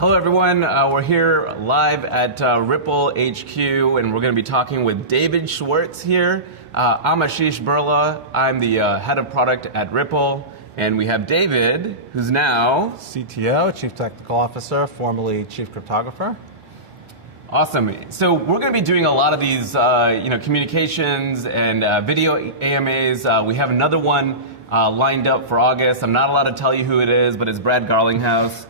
Hello, everyone. We're here live at Ripple HQ, and we're going to be talking with David Schwartz here. I'm Ashish Burla. I'm the head of product at Ripple, and we have David, who's now CTO, Chief Technical Officer, formerly Chief Cryptographer. Awesome. So we're going to be doing a lot of these, communications and video AMAs. We have another one lined up for August. I'm not allowed to tell you who it is, but it's Brad Garlinghouse.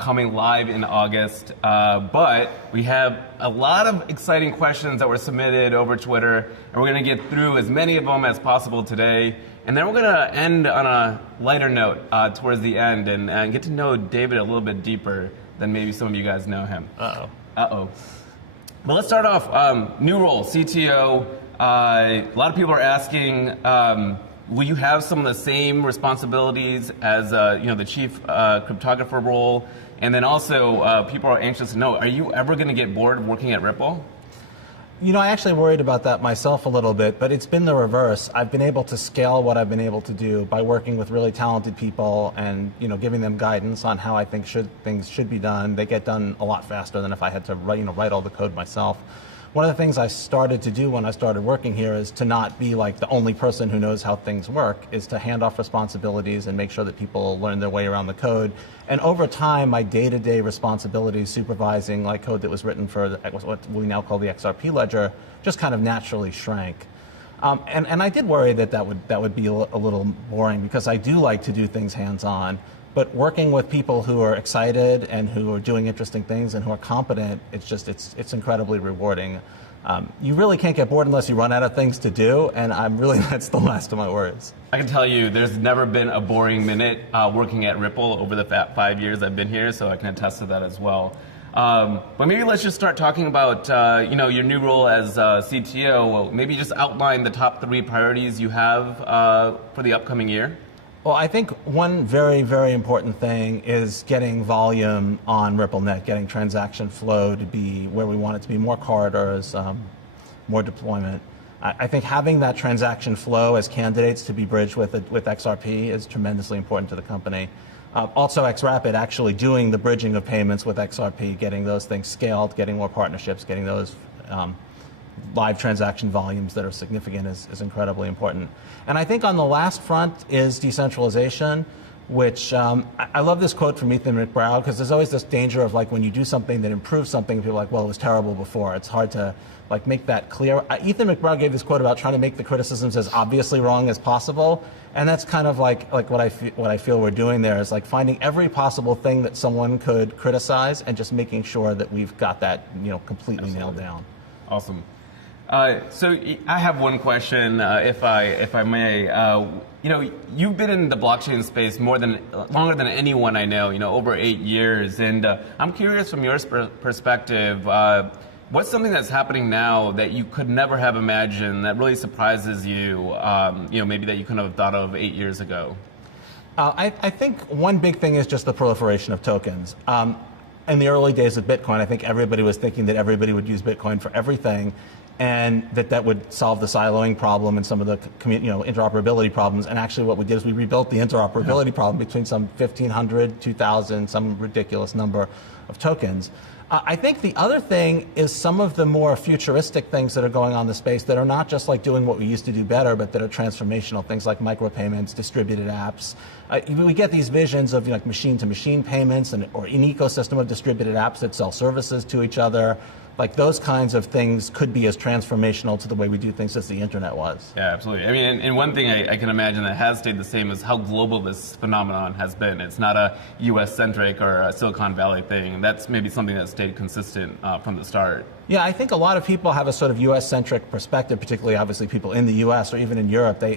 Coming live in August, but we have a lot of exciting questions that were submitted over Twitter, and we're going to get through as many of them as possible today, and then we're going to end on a lighter note towards the end and get to know David a little bit deeper than maybe some of you guys know him. Uh-oh. But let's start off, new role, CTO. A lot of people are asking, will you have some of the same responsibilities as the chief cryptographer role? And then also, people are anxious to know, are you ever going to get bored working at Ripple? You know, I actually worried about that myself a little bit, but it's been the reverse. I've been able to scale what I've been able to do by working with really talented people and giving them guidance on how I think things should be done. They get done a lot faster than if I had to write all the code myself. One of the things I started to do when I started working here is to not be like the only person who knows how things work, is to hand off responsibilities and make sure that people learn their way around the code. And over time, my day-to-day responsibilities supervising like code that was written for what we now call the XRP ledger just kind of naturally shrank. And I did worry that would be a little boring, because I do like to do things hands-on. But working with people who are excited and who are doing interesting things and who are competent, it's incredibly rewarding. You really can't get bored unless you run out of things to do, and that's the last of my worries. I can tell you there's never been a boring minute working at Ripple over the 5 years I've been here, so I can attest to that as well. But maybe let's just start talking about your new role as CTO. Well, maybe just outline the top 3 priorities you have for the upcoming year. Well, I think one very, very important thing is getting volume on RippleNet, getting transaction flow to be where we want it to be, more corridors, more deployment. I think having that transaction flow as candidates to be bridged with XRP is tremendously important to the company. Also, XRapid actually doing the bridging of payments with XRP, getting those things scaled, getting more partnerships, getting those live transaction volumes that are significant is incredibly important. And I think on the last front is decentralization, which I love this quote from Ethan McBrow, because there's always this danger of when you do something that improves something, people are like, well, it was terrible before. It's hard to make that clear. Ethan McBrow gave this quote about trying to make the criticisms as obviously wrong as possible, and that's kind of like what I feel we're doing there is finding every possible thing that someone could criticize and just making sure that we've got that completely nailed down. Awesome. So I have one question, if I may. You've been in the blockchain space longer than anyone I know. Over 8 years, and I'm curious from your perspective. What's something that's happening now that you could never have imagined that really surprises you? Maybe that you couldn't have thought of 8 years ago. I think one big thing is just the proliferation of tokens. In the early days of Bitcoin, I think everybody was thinking that everybody would use Bitcoin for everything, and that would solve the siloing problem and some of the interoperability problems. And actually what we did is we rebuilt the interoperability problem between some 1,500, 2,000, some ridiculous number of tokens. I think the other thing is some of the more futuristic things that are going on in the space that are not just doing what we used to do better, but that are transformational, things like micropayments, distributed apps. We get these visions of machine-to-machine payments or an ecosystem of distributed apps that sell services to each other. Those kinds of things could be as transformational to the way we do things as the internet was. Yeah, absolutely. I mean, and one thing I can imagine that has stayed the same is how global this phenomenon has been. It's not a US-centric or a Silicon Valley thing. That's maybe something that stayed consistent from the start. Yeah, I think a lot of people have a sort of US-centric perspective, particularly obviously people in the US or even in Europe. They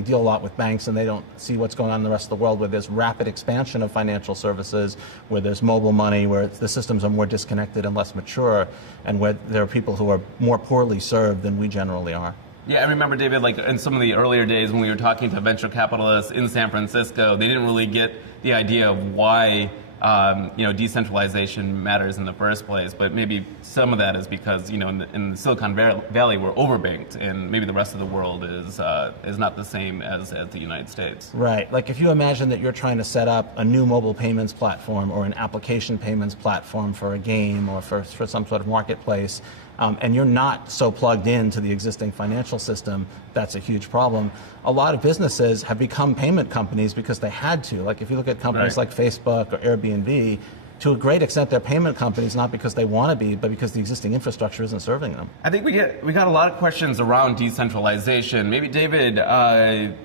deal a lot with banks and they don't see what's going on in the rest of the world, where there's rapid expansion of financial services, where there's mobile money, where the systems are more disconnected and less mature, and where there are people who are more poorly served than we generally are. Yeah, I remember, David, in some of the earlier days when we were talking to venture capitalists in San Francisco, they didn't really get the idea of why decentralization matters in the first place. But maybe some of that is because in the Silicon Valley we're overbanked, and maybe the rest of the world is not the same as the United States. Right. Like if you imagine that you're trying to set up a new mobile payments platform or an application payments platform for a game or for some sort of marketplace, and you're not so plugged into the existing financial system, that's a huge problem. A lot of businesses have become payment companies because they had to. Like if you look at companies like Facebook or Airbnb, to a great extent they're payment companies not because they want to be, but because the existing infrastructure isn't serving them. I think we got a lot of questions around decentralization. Maybe David,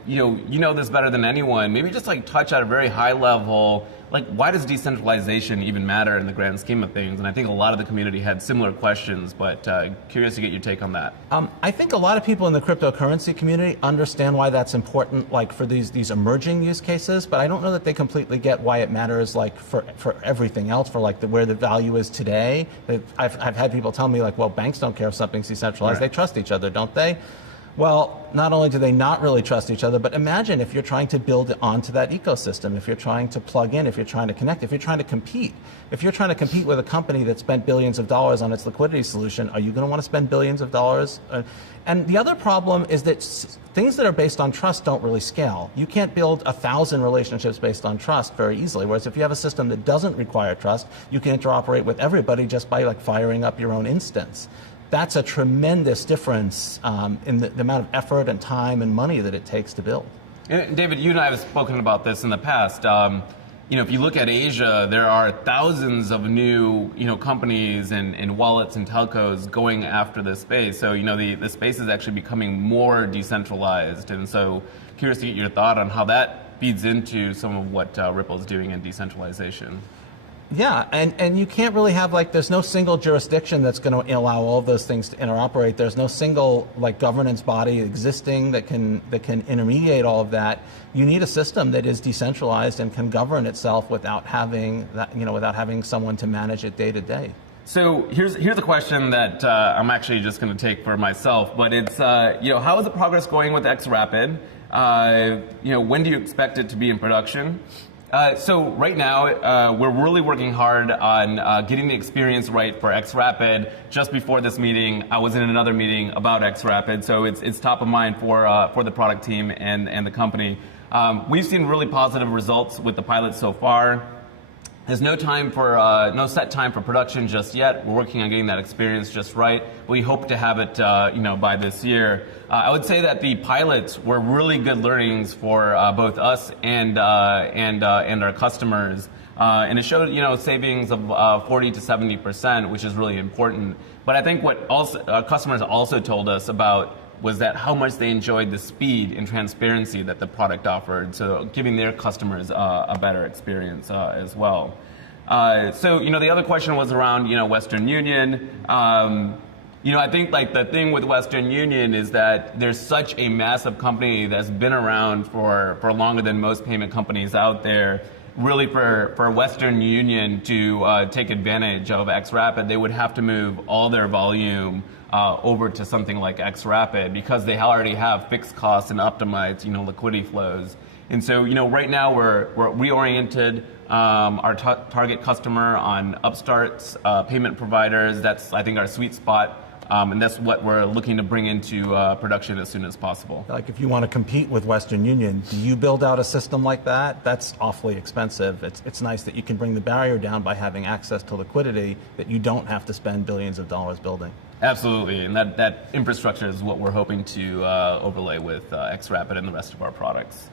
you know this better than anyone. Maybe just like touch at a very high level. Like, why does decentralization even matter in the grand scheme of things? And I think a lot of the community had similar questions, but curious to get your take on that. I think a lot of people in the cryptocurrency community understand why that's important, like for these emerging use cases, but I don't know that they completely get why it matters, like for everything else, for like where the value is today. I've had people tell me like, well, banks don't care if something's decentralized; Right. They trust each other, don't they? Well, not only do they not really trust each other, but imagine if you're trying to build onto that ecosystem, if you're trying to plug in, if you're trying to connect, if you're trying to compete. If you're trying to compete with a company that spent billions of dollars on its liquidity solution, are you going to want to spend billions of dollars? And the other problem is that things that are based on trust don't really scale. You can't build 1,000 relationships based on trust very easily, whereas if you have a system that doesn't require trust, you can interoperate with everybody just by like firing up your own instance. That's a tremendous difference in the amount of effort and time and money that it takes to build. And David, you and I have spoken about this in the past. If you look at Asia, there are thousands of new companies and wallets and telcos going after this space. So the space is actually becoming more decentralized. And so curious to get your thought on how that feeds into some of what Ripple is doing in decentralization. Yeah, and you can't really have there's no single jurisdiction that's going to allow all of those things to interoperate. There's no single governance body existing that can intermediate all of that. You need a system that is decentralized and can govern itself without having that, without having someone to manage it day to day. So here's a question that I'm actually just going to take for myself, but it's how is the progress going with XRapid? When do you expect it to be in production? So right now, we're really working hard on getting the experience right for XRapid. Just before this meeting, I was in another meeting about XRapid, so it's top of mind for the product team and the company. We've seen really positive results with the pilot so far. There's no set time for production just yet. We're working on getting that experience just right. We hope to have it, by this year. I would say that the pilots were really good learnings for both us and our customers, and it showed savings of 40 to 70%, which is really important. But I think what customers also told us about was that how much they enjoyed the speed and transparency that the product offered, so giving their customers a better experience as well. So the other question was around Western Union. I think the thing with Western Union is that there's such a massive company that's been around for longer than most payment companies out there. Really, for Western Union to take advantage of XRapid, they would have to move all their volume over to something like XRapid because they already have fixed costs and optimized liquidity flows. And so right now we're reoriented our target customer on upstarts, payment providers. That's I think our sweet spot. And that's what we're looking to bring into production as soon as possible. Like if you want to compete with Western Union, do you build out a system like that? That's awfully expensive. It's nice that you can bring the barrier down by having access to liquidity that you don't have to spend billions of dollars building. Absolutely, and that infrastructure is what we're hoping to overlay with XRapid and the rest of our products.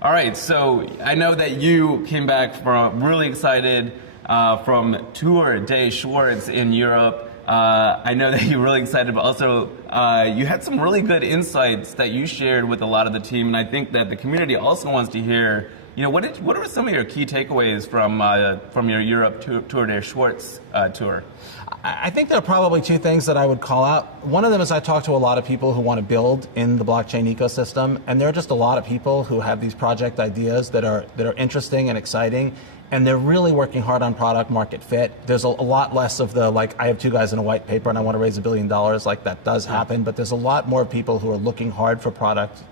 All right, so I know that you came back really excited from Tour de Schwartz in Europe. I know that you're really excited, but also you had some really good insights that you shared with a lot of the team, and I think that the community also wants to hear, what are some of your key takeaways from your Europe Tour de Schwartz tour? I think there are probably two things that I would call out. One of them is I talk to a lot of people who want to build in the blockchain ecosystem, and there are just a lot of people who have these project ideas that are interesting and exciting, and they're really working hard on product market fit. There's a lot less of the I have two guys in a white paper and I want to raise $1 billion. That does happen, but there's a lot more people who are looking hard for product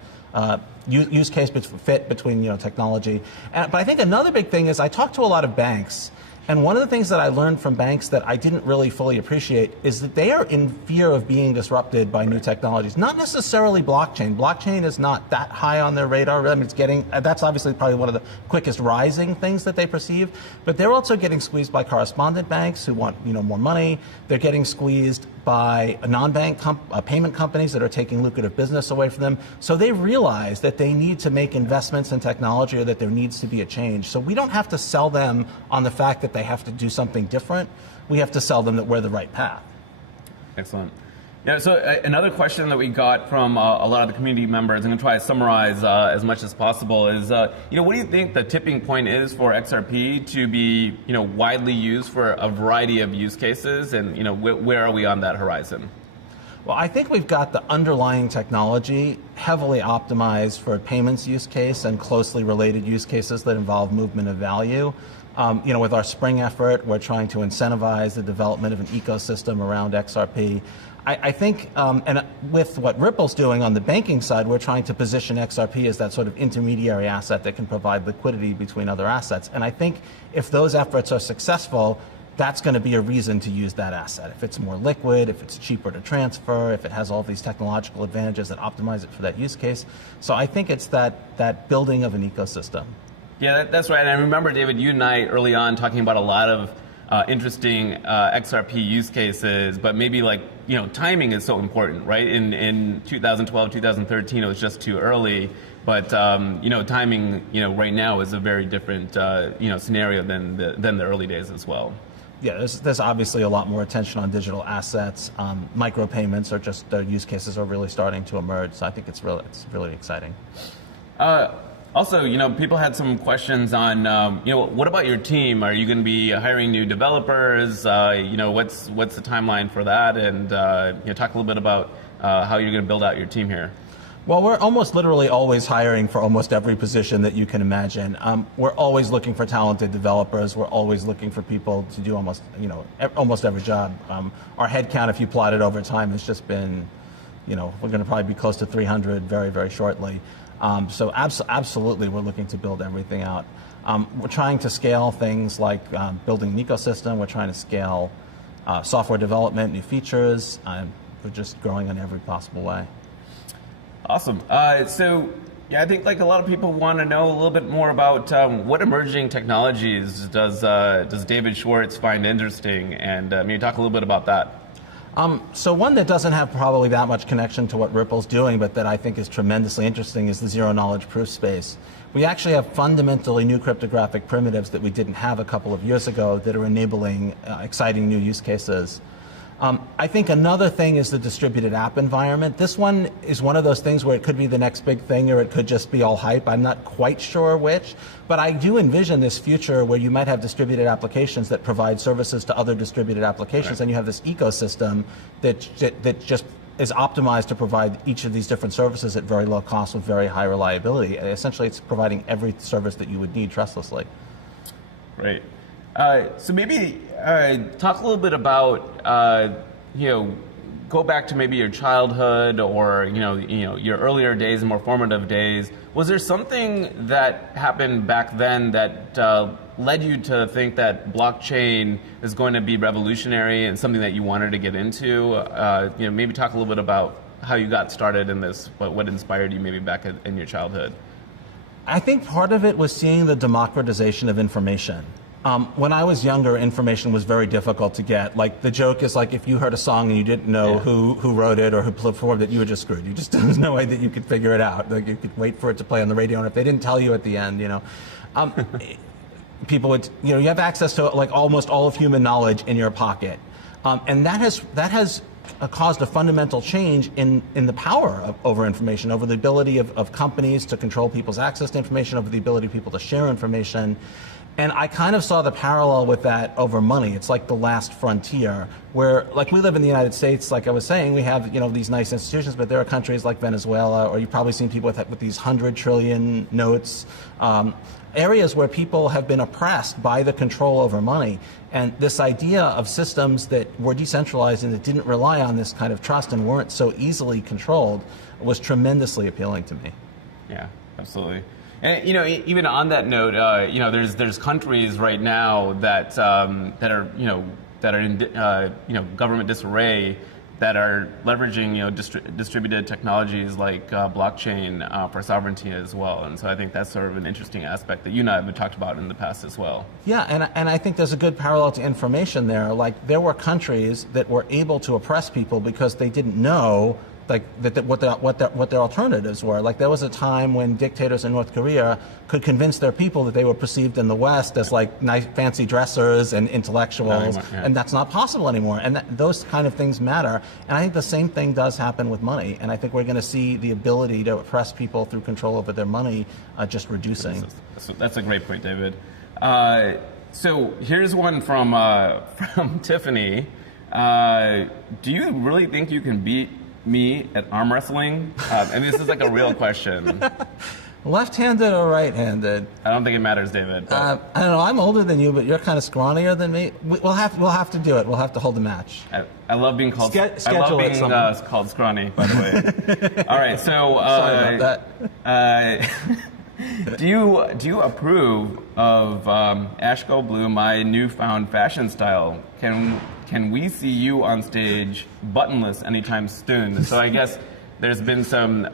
use case fit between technology. But I think another big thing is I talked to a lot of banks. And one of the things that I learned from banks that I didn't really fully appreciate is that they are in fear of being disrupted by new technologies. Not necessarily blockchain. Blockchain is not that high on their radar. I mean, that's obviously probably one of the quickest rising things that they perceive. But they're also getting squeezed by correspondent banks who want more money. They're getting squeezed by non-bank payment companies that are taking lucrative business away from them. So they realize that they need to make investments in technology, or that there needs to be a change. So we don't have to sell them on the fact that they have to do something different. We have to sell them that we're the right path. Excellent. Yeah, so another question that we got from a lot of the community members, I'm going to try to summarize as much as possible, is what do you think the tipping point is for XRP to be widely used for a variety of use cases, and where are we on that horizon? Well, I think we've got the underlying technology heavily optimized for a payments use case and closely related use cases that involve movement of value. With our Spring effort, we're trying to incentivize the development of an ecosystem around XRP. I think, and with what Ripple's doing on the banking side, we're trying to position XRP as that sort of intermediary asset that can provide liquidity between other assets. And I think if those efforts are successful, that's going to be a reason to use that asset. If it's more liquid, if it's cheaper to transfer, if it has all these technological advantages that optimize it for that use case. So I think it's that building of an ecosystem. Yeah, that's right. And I remember, David, you and I early on talking about a lot of interesting XRP use cases, but maybe timing is so important, right? In 2012, 2013, it was just too early. But timing, right now is a very different scenario than the early days as well. Yeah, there's obviously a lot more attention on digital assets. Micropayments are just, their use cases are really starting to emerge. So I think it's really exciting. Also, people had some questions on, what about your team? Are you going to be hiring new developers? What's the timeline for that? And talk a little bit about how you're going to build out your team here. Well, we're almost literally always hiring for almost every position that you can imagine. We're always looking for talented developers. We're always looking for people to do almost every job. Our headcount, if you plot it over time, has just been, we're going to probably be close to 300 very, very shortly. So absolutely, we're looking to build everything out. We're trying to scale things like building an ecosystem. We're trying to scale software development, new features. We're just growing in every possible way. Awesome. So I think a lot of people want to know a little bit more about what emerging technologies does David Schwartz find interesting, and maybe talk a little bit about that. So one that doesn't have probably that much connection to what Ripple's doing, but that I think is tremendously interesting, is the zero-knowledge proof space. We actually have fundamentally new cryptographic primitives that we didn't have a couple of years ago that are enabling exciting new use cases. I think another thing is the distributed app environment. This one is one of those things where it could be the next big thing, or it could just be all hype. I'm not quite sure which, but I do envision this future where you might have distributed applications that provide services to other distributed applications, right. And you have this ecosystem that just is optimized to provide each of these different services at very low cost with very high reliability. Essentially, it's providing every service that you would need trustlessly. Great. So maybe talk a little bit about, go back to maybe your childhood or, your earlier days and more formative days. Was there something that happened back then that led you to think that blockchain is going to be revolutionary and something that you wanted to get into? Maybe talk a little bit about how you got started in this, what inspired you maybe back in your childhood. I think part of it was seeing the democratization of information. When I was younger, information was very difficult to get. The joke is if you heard a song and you didn't know who wrote it or who performed it, you were just screwed. There was no way that you could figure it out. You could wait for it to play on the radio, and if they didn't tell you at the end, people would, you have access to almost all of human knowledge in your pocket, and that has caused a fundamental change in the power over information, over the ability of companies to control people's access to information, over the ability of people to share information. And I kind of saw the parallel with that over money. It's like the last frontier, where we live in the United States, like I was saying, we have these nice institutions, but there are countries like Venezuela, or you've probably seen people with these 100 trillion notes, areas where people have been oppressed by the control over money. And this idea of systems that were decentralized and that didn't rely on this kind of trust and weren't so easily controlled was tremendously appealing to me. Yeah, absolutely. And you know, even on that note, you know, there's countries right now that that are in government disarray, that are leveraging distributed technologies like blockchain for sovereignty as well. And so I think that's sort of an interesting aspect that you and I have talked about in the past as well. Yeah, and I think there's a good parallel to information there. Like, there were countries that were able to oppress people because they didn't know like what their alternatives were. Like, there was a time when dictators in North Korea could convince their people that they were perceived in the West as like nice, fancy dressers and intellectuals, and that's not possible anymore. And those kind of things matter. And I think the same thing does happen with money. And I think we're going to see the ability to oppress people through control over their money just reducing. That's a great point, David. So here's one from Tiffany. Do you really think you can beat me at arm wrestling? And this is like a real question. Left-handed or right-handed? I don't think it matters, David. I don't know. I'm older than you, but you're kind of scrawnier than me. We'll have to do it. We'll have to hold a match. I love being called. Called scrawny, by the way. All right, so sorry about that. do you approve of Ash Go Blue, my newfound fashion style? Can we see you on stage buttonless anytime soon? So I guess there's been some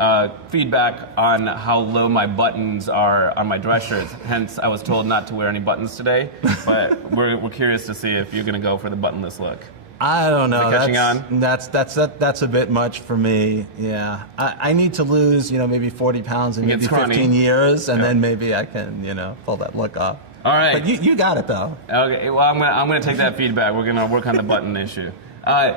feedback on how low my buttons are on my dress shirts. Hence, I was told not to wear any buttons today. But we're curious to see if you're going to go for the buttonless look. I don't know. Catching on? That's a bit much for me. Yeah, I need to lose maybe 40 pounds in maybe 15 years, and then maybe I can pull that look off. All right. But you got it though. Okay. Well, I'm gonna take that feedback. We're gonna work on the button issue.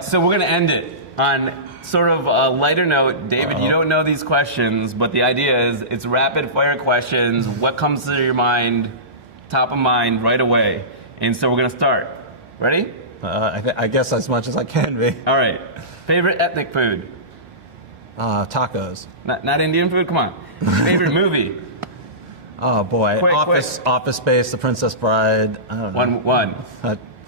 So we're gonna end it on sort of a lighter note. David, you don't know these questions, but the idea is it's rapid fire questions. What comes to your mind, top of mind, right away? And so we're gonna start. Ready? I guess as much as I can be. All right. Favorite ethnic food? Tacos. Not Indian food? Come on. Favorite movie? Oh boy, quick. Office Space, The Princess Bride. I don't know. One.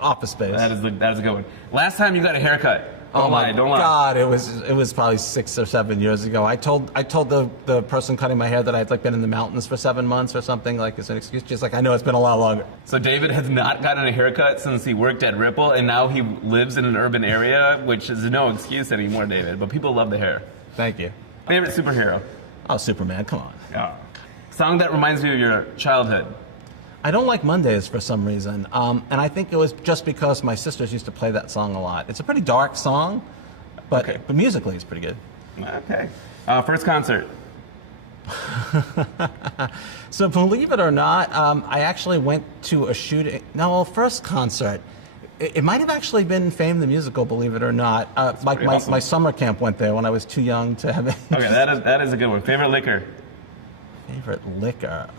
Office Space. That is a good one. Last time you got a haircut? Don't lie. God, it was probably 6 or 7 years ago. I told the person cutting my hair that I'd been in the mountains for 7 months or something, as an excuse. Just I know it's been a lot longer. So David has not gotten a haircut since he worked at Ripple, and now he lives in an urban area, which is no excuse anymore, David. But people love the hair. Thank you. Favorite superhero? Oh, Superman. Come on. Yeah. Song that reminds you of your childhood? I don't like Mondays for some reason, and I think it was just because my sisters used to play that song a lot. It's a pretty dark song, but musically it's pretty good. Okay. First concert? So believe it or not, I actually went to a shooting. No, first concert. It might have actually been Fame the Musical, believe it or not. Awesome. My summer camp went there when I was too young to have it. Okay, that is a good one. Favorite liquor? Favorite liquor?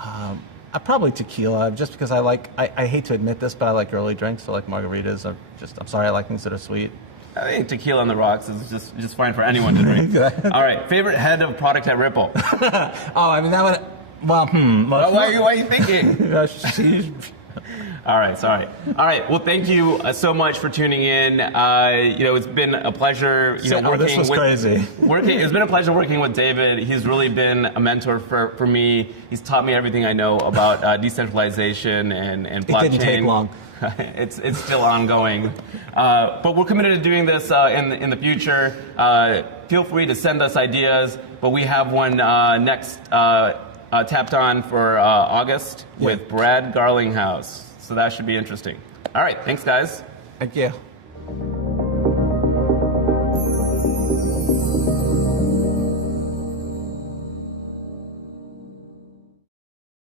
Probably tequila, just because I hate to admit this, but I like early drinks, so margaritas. I'm sorry, I like things that are sweet. I think tequila on the rocks is just fine for anyone to drink. All right, favorite head of product at Ripple? That would, why are you thinking? All right, sorry. All right, well, thank you so much for tuning in. It's been a pleasure. Working this was crazy. It's been a pleasure working with David. He's really been a mentor for me. He's taught me everything I know about decentralization and blockchain. It didn't take long. It's still ongoing, but we're committed to doing this in the future. Feel free to send us ideas. But we have one next tapped on for August with Brad Garlinghouse. So that should be interesting. All right, thanks, guys. Thank you.